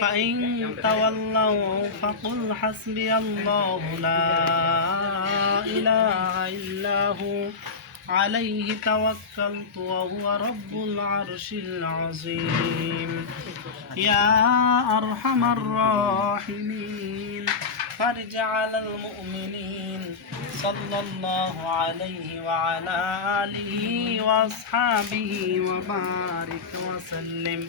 فإن تولوا فقل حسبي الله لا إله إلا هو. عليه توكلت وهو رب العرش العظيم. يا أرحم الراحمين. فرج على المؤمنين صلى الله عليه وعلى آله وأصحابه وبارك وسلم.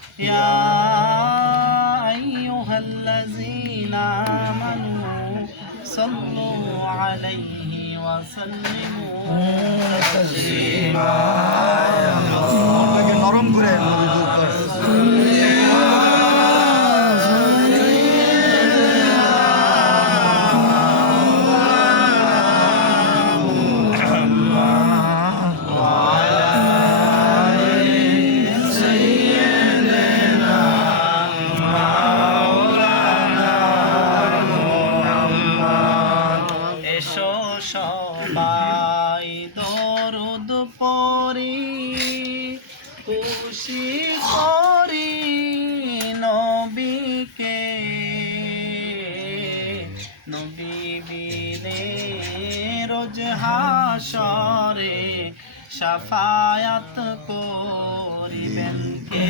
يا أيها الذين آمنوا صلوا عليه وسلموا تسليما. يا الله এসো সবাই দরুদ পরি খুশি করি নবীকে। নবী রোজ হাসরে সাফায়াত করিবেন কে?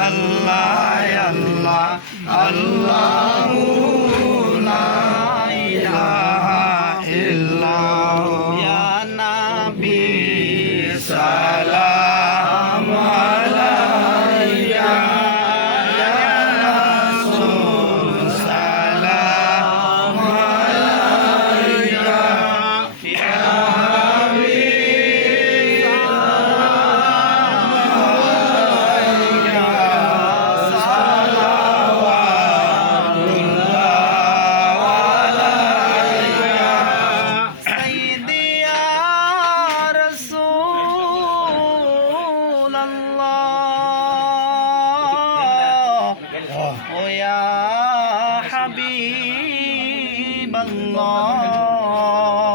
আল্লাহ আল্লাহ আল্লাহ লা ইলাহা ইল্লাল্লাহ ইয়া আল্লাহ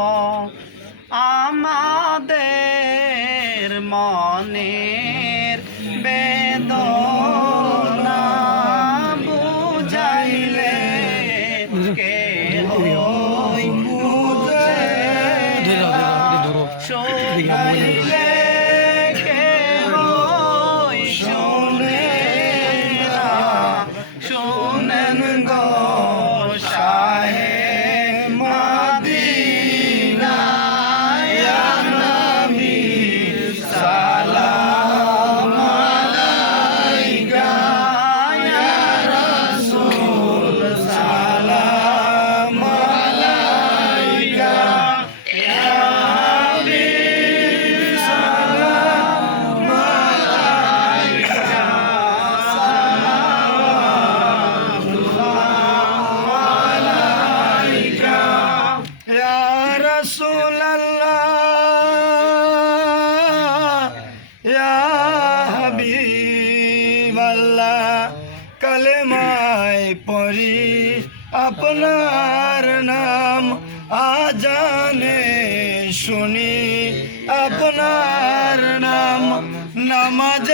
আমাদের মনের বেদনা বুঝাইলে কে হইলে কালেমায় আপনার নাম আজানে শুনি। আপনার নাম নামাজে